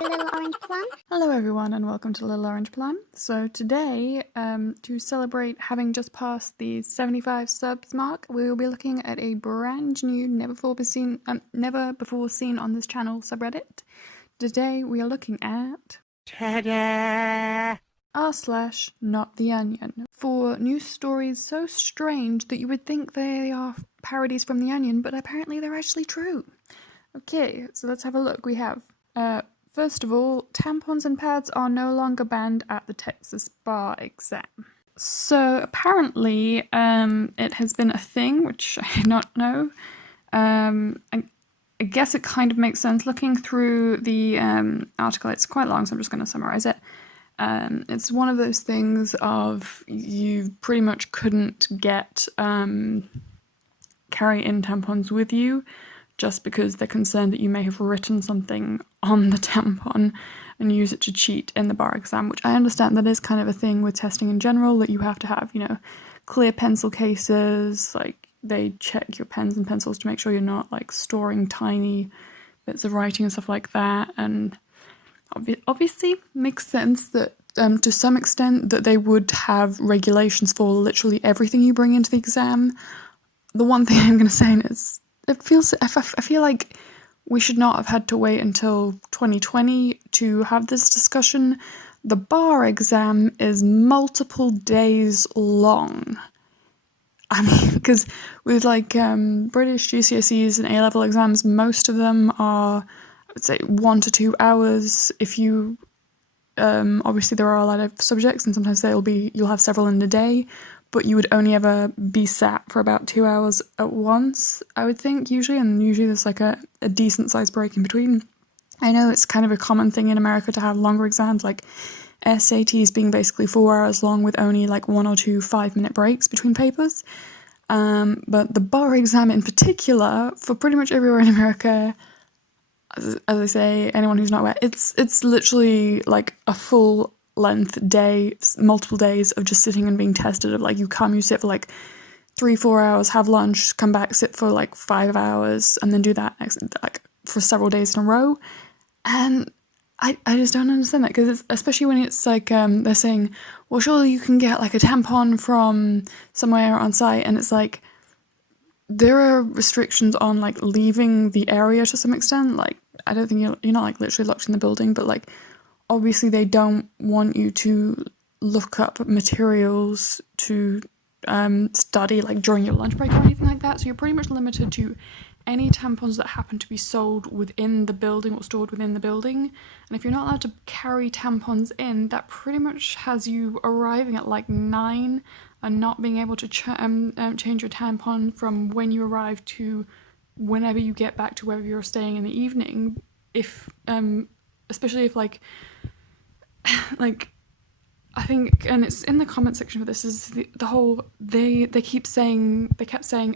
Little Orange Plum. Hello everyone and welcome to Little Orange Plum. So today, to celebrate having just passed the 75 subs mark, we will be looking at a brand new, never before seen on this channel subreddit. Today we are looking at r/not the Onion, for news stories so strange that you would think they are parodies from the Onion, but apparently they're actually true. Okay, so let's have a look. We have first of all, tampons and pads are no longer banned at the Texas bar exam. So apparently, it has been a thing, which I did not know. I guess it kind of makes sense looking through the article. It's quite long, so I'm just going to summarize it. It's one of those things of you pretty much couldn't get carry-in tampons with you, just because they're concerned that you may have written something on the tampon and use it to cheat in the bar exam, which I understand that is kind of a thing with testing in general, that you have to have, you know, clear pencil cases, like they check your pens and pencils to make sure you're not like storing tiny bits of writing and stuff like that, and obviously makes sense that to some extent that they would have regulations for literally everything you bring into the exam. The one thing I'm going to say is, I feel like we should not have had to wait until 2020 to have this discussion. The bar exam is multiple days long. I mean, because with like British GCSEs and A-level exams, most of them are, I would say, 1 to 2 hours. If you, obviously there are a lot of subjects and sometimes you'll have several in a day, but you would only ever be sat for about 2 hours at once, I would think, usually, and usually there's like a decent sized break in between. I know it's kind of a common thing in America to have longer exams, like SATs being basically 4 hours long with only like 1 or 2 5-minute breaks between papers. But the bar exam in particular, for pretty much everywhere in America, as I say, anyone who's not aware, it's literally like a full length day, multiple days of just sitting and being tested. Of like, you sit for like 3-4 hours, have lunch, come back, sit for like 5 hours, and then do that like for several days in a row. And I just don't understand that, because it's, especially when it's like they're saying, well, surely you can get like a tampon from somewhere on site, and it's like there are restrictions on like leaving the area to some extent. Like, I don't think you're not like literally locked in the building, but like obviously they don't want you to look up materials to study like during your lunch break or anything like that, so you're pretty much limited to any tampons that happen to be sold within the building or stored within the building. And if you're not allowed to carry tampons in, that pretty much has you arriving at like 9 and not being able to change your tampon from when you arrive to whenever you get back to wherever you're staying in the evening. If especially if like I think, and it's in the comment section for this, is the whole, they kept saying,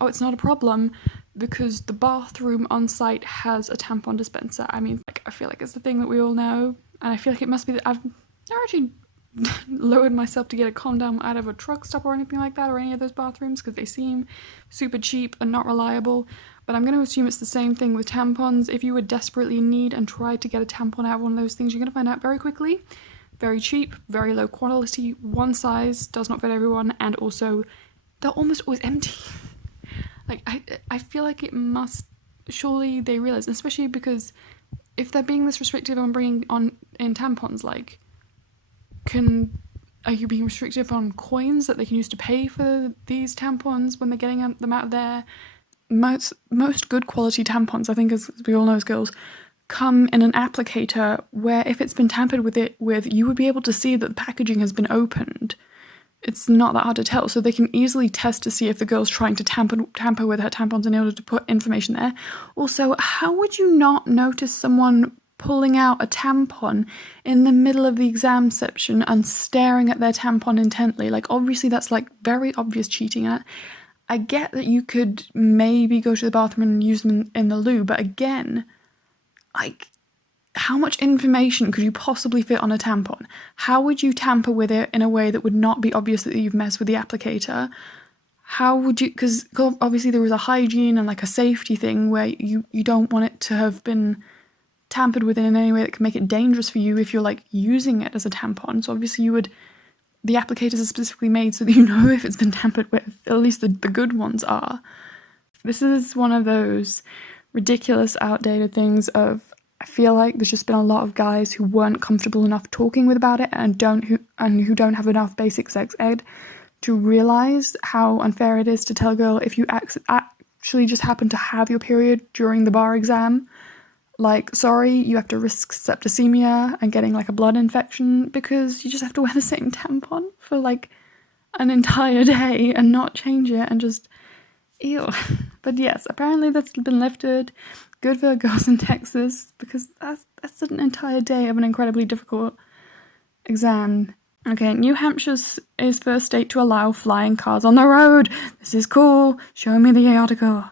oh, it's not a problem because the bathroom on site has a tampon dispenser. I mean, like, I feel like it's the thing that we all know, and I feel like it must be that I've never actually lowered myself to get a condom out of a truck stop or anything like that, or any of those bathrooms, because they seem super cheap and not reliable. But I'm going to assume it's the same thing with tampons. If you would desperately need and try to get a tampon out of one of those things, you're going to find out very quickly. Very cheap, very low quality, one size, does not fit everyone, and also they're almost always empty. Like, I feel like it must, surely they realize, especially because if they're being this restrictive on bringing in tampons, like, are you being restrictive on coins that they can use to pay for these tampons when they're getting them out of there? Most good quality tampons, I think, as we all know as girls, come in an applicator where if it's been tampered with, you would be able to see that the packaging has been opened. It's not that hard to tell, so they can easily test to see if the girl's trying to tamper with her tampons in order to put information there. Also, how would you not notice someone pulling out a tampon in the middle of the exam section and staring at their tampon intently? Like, obviously that's like very obvious cheating. I get that you could maybe go to the bathroom and use them in the loo, but again, like, how much information could you possibly fit on a tampon? How would you tamper with it in a way that would not be obvious that you've messed with the applicator? How would you, because obviously there was a hygiene and like a safety thing where you don't want it to have been tampered with it in any way that could make it dangerous for you if you're like using it as a tampon. So obviously the applicators are specifically made so that you know if it's been tampered with. At least the good ones are. This is one of those ridiculous, outdated things of, I feel like there's just been a lot of guys who weren't comfortable enough talking about it and who don't have enough basic sex ed to realise how unfair it is to tell a girl if you actually just happen to have your period during the bar exam. Like, sorry, you have to risk septicemia and getting like a blood infection because you just have to wear the same tampon for like an entire day and not change it and just, ew. But yes, apparently that's been lifted. Good for girls in Texas because that's an entire day of an incredibly difficult exam. Okay, New Hampshire is first state to allow flying cars on the road. This is cool. Show me the article.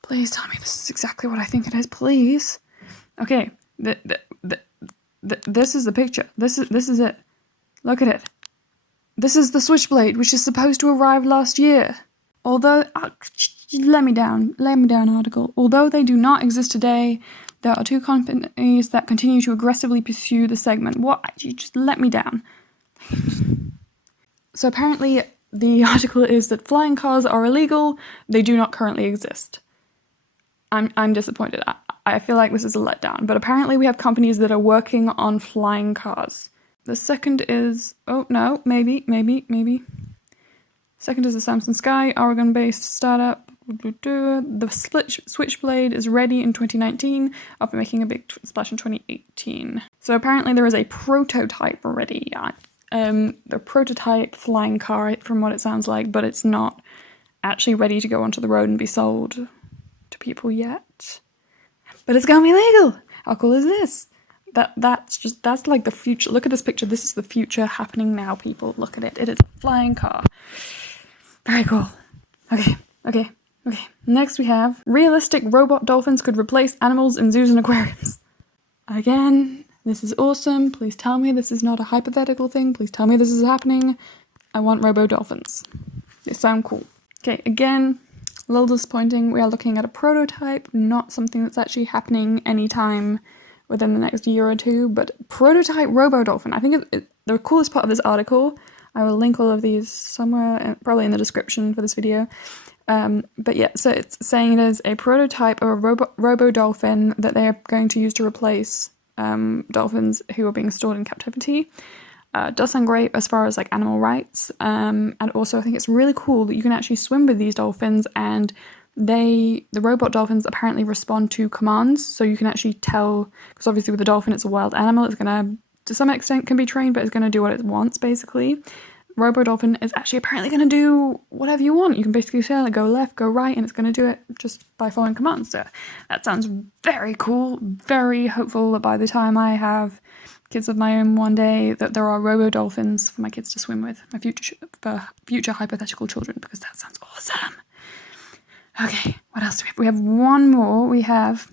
Please tell me this is exactly what I think it is, please. Okay, this is the picture. This is it. Look at it. This is the Switchblade, which is supposed to arrive last year. Although, let me down, article. Although they do not exist today, there are 2 companies that continue to aggressively pursue the segment. What? You just let me down. So apparently the article is that flying cars are illegal. They do not currently exist. I'm disappointed. I feel like this is a letdown. But apparently we have companies that are working on flying cars. The second is... Oh, no. Maybe. Second is the Samsung Sky, Oregon-based startup. The Switchblade is ready in 2019 after making a big splash in 2018. So apparently there is a prototype already. The prototype flying car, from what it sounds like, but it's not actually ready to go onto the road and be sold to people yet. But it's gonna be legal! How cool is this? That's like the future. Look at this picture. This is the future happening now, people. Look at it. It is a flying car. Very cool. Okay. Next we have realistic robot dolphins could replace animals in zoos and aquariums. Again, this is awesome. Please tell me this is not a hypothetical thing. Please tell me this is happening. I want robo dolphins. They sound cool. Okay, again, a little disappointing. We are looking at a prototype, not something that's actually happening anytime within the next year or two, but prototype robo dolphin. I think the coolest part of this article, I will link all of these somewhere, probably in the description for this video. But yeah, so it's saying it is a prototype of a robo dolphin that they are going to use to replace dolphins who are being stored in captivity. Does sound great as far as like animal rights, and also I think it's really cool that you can actually swim with these dolphins, and the robot dolphins apparently respond to commands, so you can actually tell, because obviously with a dolphin it's a wild animal, it's gonna to some extent can be trained, but it's gonna do what it wants basically. Robo dolphin is actually apparently gonna do whatever you want. You can basically tell it go left, go right, and it's gonna do it just by following commands. So that sounds very cool. Very hopeful that by the time I have kids of my own one day, that there are robo dolphins for my kids to swim with, my future hypothetical children, because that sounds awesome. Okay, what else do we have? We have one more. We have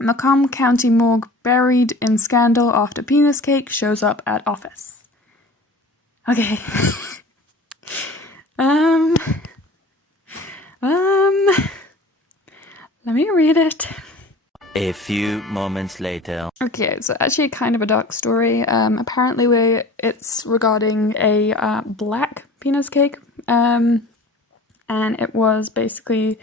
Macomb County morgue buried in scandal after penis cake shows up at office. Okay. Let me read it. A few moments later. Okay, so actually kind of a dark story. Apparently it's regarding a black penis cake. And it was basically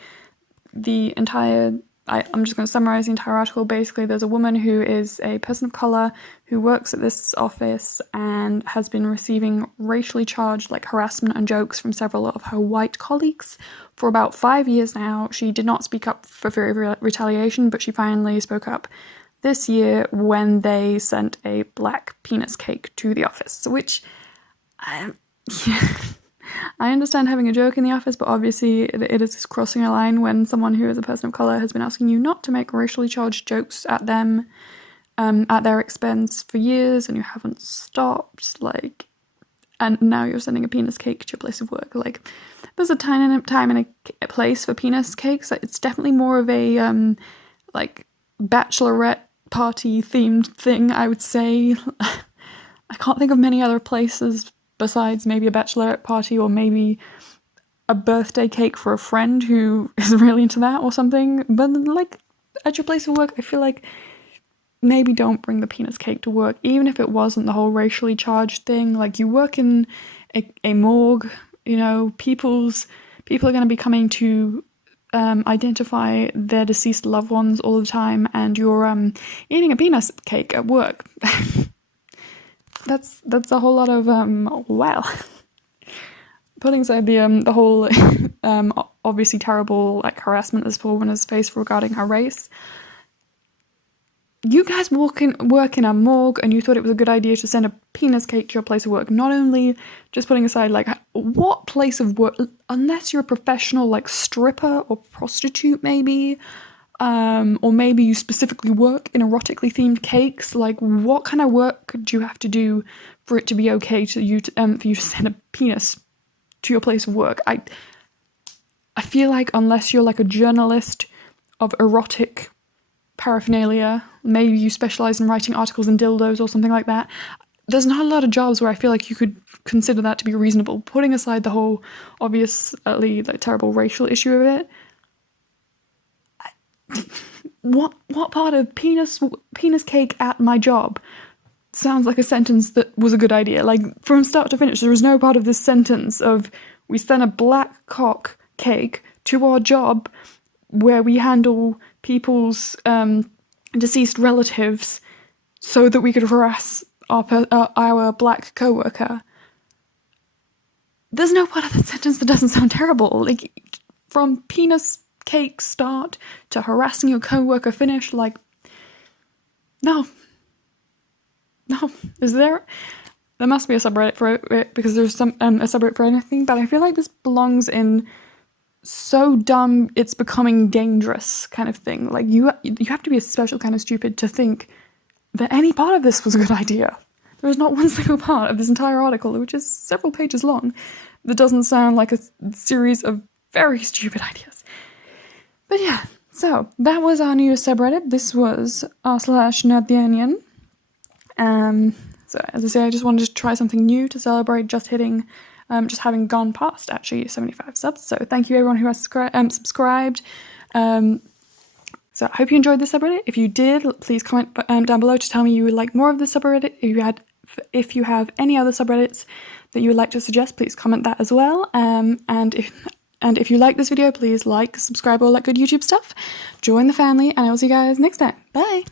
the entire... I'm just going to summarize the entire article. Basically, there's a woman who is a person of color who works at this office and has been receiving racially charged harassment and jokes from several of her white colleagues for about 5 years now. She did not speak up for fear of retaliation, but she finally spoke up this year when they sent a black penis cake to the office, which I understand having a joke in the office, but obviously it is crossing a line when someone who is a person of colour has been asking you not to make racially charged jokes at them, at their expense for years, and you haven't stopped, and now you're sending a penis cake to your place of work. There's a time and a place for penis cakes. It's definitely more of a, bachelorette party themed thing, I would say. I can't think of many other places besides maybe a bachelorette party or maybe a birthday cake for a friend who is really into that or something. But at your place of work, I feel like maybe don't bring the penis cake to work, even if it wasn't the whole racially charged thing. Like, you work in a morgue, you know, people are going to be coming to identify their deceased loved ones all the time, and you're eating a penis cake at work. That's a whole lot of well. Putting aside the whole obviously terrible like harassment this poor woman has faced regarding her race, you guys work in a morgue and you thought it was a good idea to send a penis cake to your place of work. Not only just putting aside like what place of work, unless you're a professional like stripper or prostitute maybe, or maybe you specifically work in erotically themed cakes, like what kind of work do you have to do for it to be okay for you to send a penis to your place of work? I feel like unless you're like a journalist of erotic paraphernalia, maybe you specialize in writing articles in dildos or something like that, there's not a lot of jobs where I feel like you could consider that to be reasonable. Putting aside the whole obviously like terrible racial issue of it, what part of penis cake at my job sounds like a sentence that was a good idea? Like, from start to finish, there was no part of this sentence of we send a black cock cake to our job where we handle people's deceased relatives so that we could harass our black co-worker. There's no part of the sentence that doesn't sound terrible. Like, from penis cake start to harassing your co-worker finish, like, no. Is there must be a subreddit for it, because there's a subreddit for anything, but I feel like this belongs in so dumb it's becoming dangerous kind of thing. Like, you have to be a special kind of stupid to think that any part of this was a good idea. There is not one single part of this entire article, which is several pages long, that doesn't sound like a series of very stupid ideas. But yeah, so that was our new subreddit. This was r/nerdtheonion. So as I say, I just wanted to try something new to celebrate just having gone past actually 75 subs. So thank you everyone who has subscribed. So I hope you enjoyed this subreddit. If you did, please comment down below to tell me you would like more of this subreddit. If you have any other subreddits that you would like to suggest, please comment that as well. And if you like this video, please like, subscribe, all that good YouTube stuff. Join the family, and I will see you guys next time. Bye!